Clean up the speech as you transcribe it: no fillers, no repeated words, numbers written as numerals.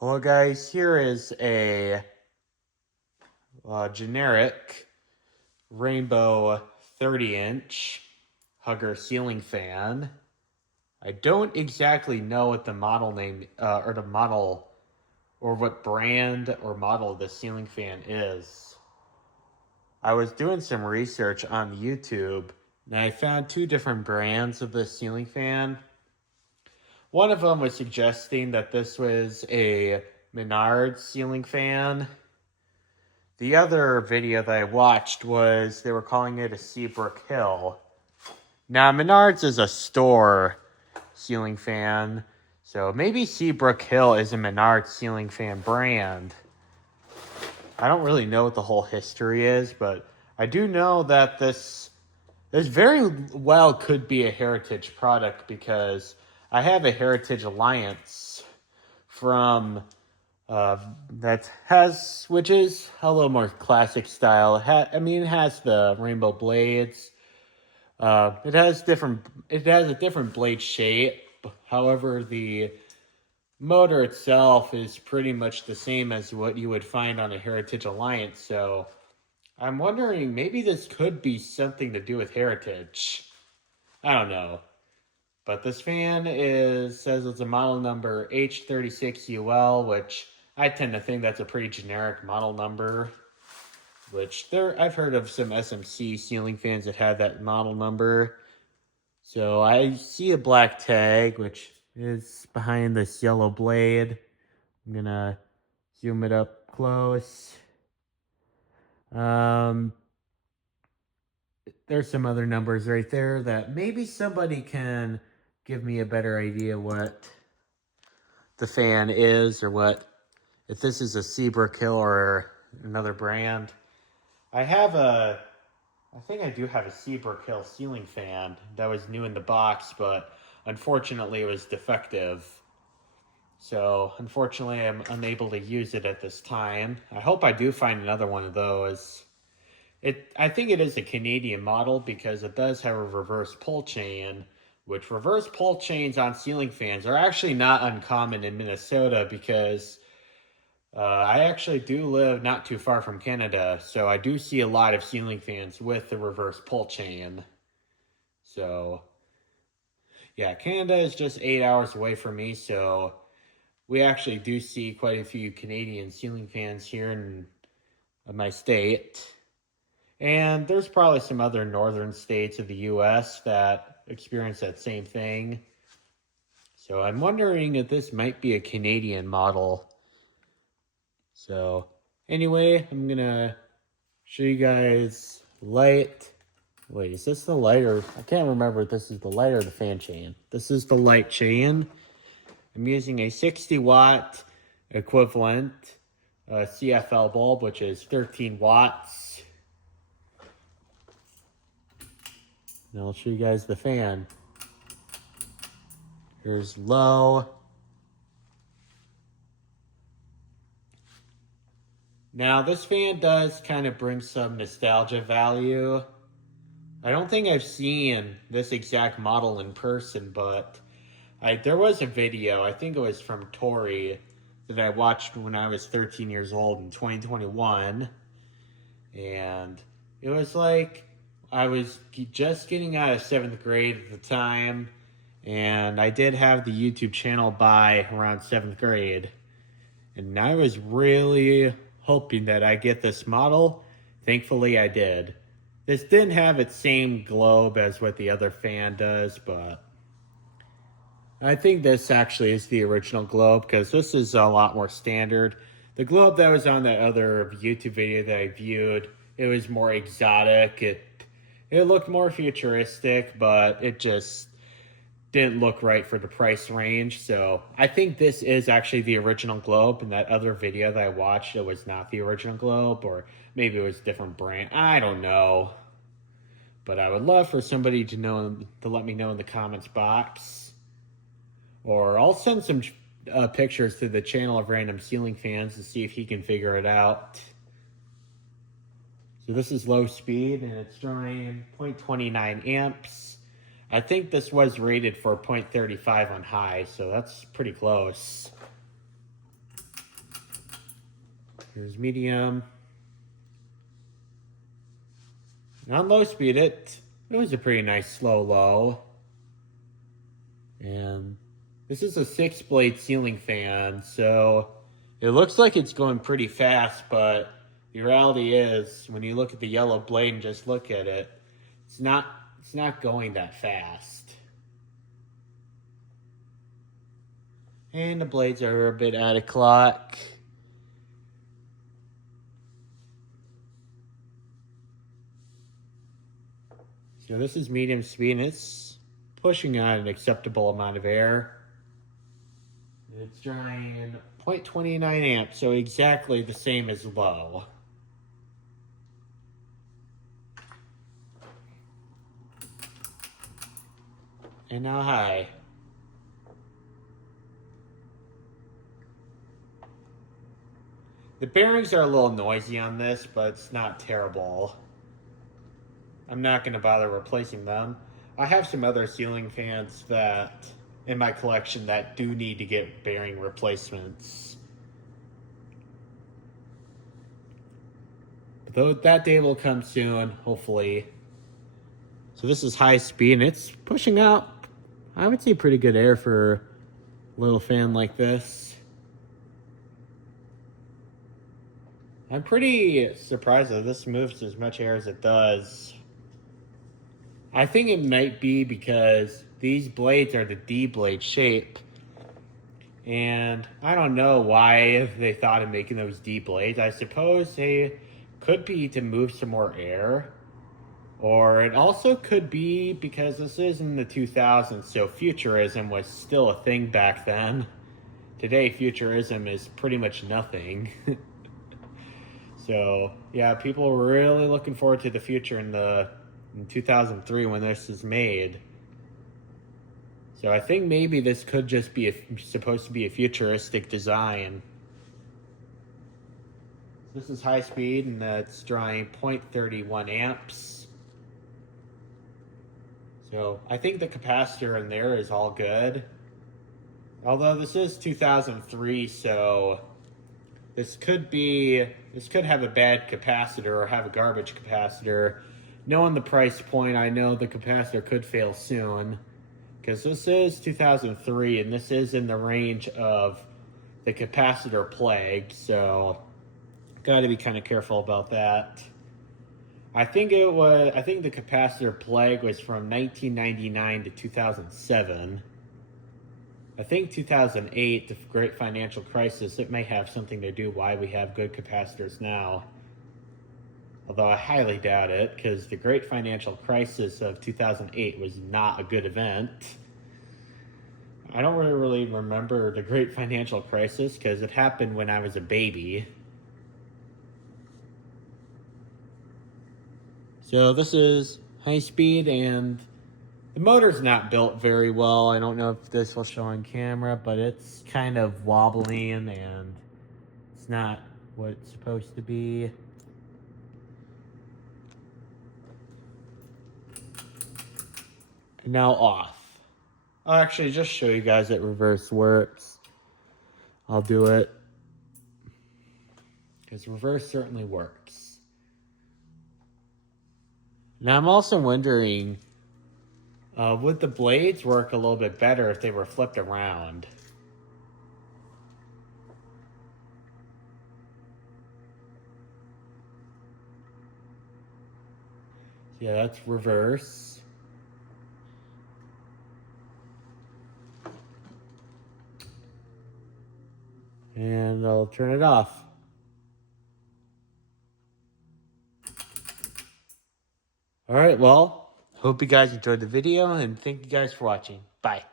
Hello guys, here is a generic rainbow 30-inch Hugger ceiling fan. I don't exactly know what the model name or the model or what brand or model the ceiling fan is. I was doing some research on YouTube and I found two different brands of this ceiling fan. One of them was suggesting that this was a Menards ceiling fan. The other video that I watched was they were calling it a Seabrook Hill. Now, Menards is a store ceiling fan, so maybe Seabrook Hill is a Menards ceiling fan brand. I don't really know what the whole history is, but I do know that this very well could be a Heritage product because I have a Heritage Alliance from which is a little more classic style. It has the rainbow blades. It has a different blade shape. However, the motor itself is pretty much the same as what you would find on a Heritage Alliance. So I'm wondering, maybe this could be something to do with Heritage. I don't know. But this fan says it's a model number H36UL, which I tend to think that's a pretty generic model number. I've heard of some SMC ceiling fans that have that model number. So I see a black tag, which is behind this yellow blade. I'm gonna zoom it up close. There's some other numbers right there that maybe somebody can give me a better idea what the fan is or if this is a Seabrook Hill or another brand. I think I do have a Seabrook Hill ceiling fan that was new in the box, but unfortunately it was defective. So unfortunately I'm unable to use it at this time. I hope I do find another one of those. I think it is a Canadian model because it does have a reverse pull chain, which reverse pull chains on ceiling fans are actually not uncommon in Minnesota because I actually do live not too far from Canada, so I do see a lot of ceiling fans with the reverse pull chain. So, yeah, Canada is just 8 hours away from me, so we actually do see quite a few Canadian ceiling fans here in my state. And there's probably some other northern states of the U.S. that experience that same thing. So I'm wondering if this might be a Canadian model. So anyway, I'm going to show you guys light. Wait, is this the light or... I can't remember if this is the light or the fan chain. This is the light chain. I'm using a 60 watt equivalent CFL bulb, which is 13 watts. And I'll show you guys the fan. Here's low. Now, this fan does kind of bring some nostalgia value. I don't think I've seen this exact model in person, but there was a video, I think it was from Tori, that I watched when I was 13 years old in 2021. And it was like I was just getting out of 7th grade at the time, and I did have the YouTube channel by around 7th grade. And I was really hoping that I get this model. Thankfully, I did. This didn't have its same globe as what the other fan does, but I think this actually is the original globe because this is a lot more standard. The globe that was on that other YouTube video that I viewed, it was more exotic. It looked more futuristic, but it just didn't look right for the price range. So I think this is actually the original globe. In that other video that I watched, it was not the original globe, or maybe it was a different brand. I don't know. But I would love for somebody to let me know in the comments box. Or I'll send some pictures to the channel of Random Ceiling Fans to see if he can figure it out. So this is low speed, and it's drawing 0.29 amps. I think this was rated for 0.35 on high, so that's pretty close. Here's medium. And on low speed, it was a pretty nice slow low. And this is a 6-blade ceiling fan, so it looks like it's going pretty fast, but the reality is, when you look at the yellow blade and just look at it, it's not going that fast. And the blades are a bit out of clock. So this is medium speed, and it's pushing on an acceptable amount of air. It's drawing 0.29 amps, so exactly the same as low. And now high. The bearings are a little noisy on this, but it's not terrible. I'm not going to bother replacing them. I have some other ceiling fans that in my collection that do need to get bearing replacements. But that day will come soon, hopefully. So this is high speed, and it's pushing out, I would say, pretty good air for a little fan like this. I'm pretty surprised that this moves as much air as it does. I think it might be because these blades are the D blade shape. And I don't know why they thought of making those D blades. I suppose they could be to move some more air. Or it also could be because this is in the 2000s, so futurism was still a thing back then. Today, futurism is pretty much nothing. So, yeah, people were really looking forward to the future in 2003 when this is made. So I think maybe this could just be supposed to be a futuristic design. This is high speed, and that's drawing 0.31 amps. So I think the capacitor in there is all good. Although this is 2003, so this could have a bad capacitor or have a garbage capacitor. Knowing the price point, I know the capacitor could fail soon, because this is 2003 and this is in the range of the capacitor plague, so got to be kind of careful about that. I think the capacitor plague was from 1999 to 2007. I think 2008, the Great Financial Crisis, it may have something to do why we have good capacitors now. Although I highly doubt it, because the Great Financial Crisis of 2008 was not a good event. I don't really remember the Great Financial Crisis, because it happened when I was a baby. So this is high speed, and the motor's not built very well. I don't know if this will show on camera, but it's kind of wobbling and it's not what it's supposed to be. And now off. I'll actually just show you guys that reverse works. I'll do it, because reverse certainly works. Now I'm also wondering, would the blades work a little bit better if they were flipped around? Yeah, that's reverse. And I'll turn it off. All right, well, hope you guys enjoyed the video, and thank you guys for watching. Bye.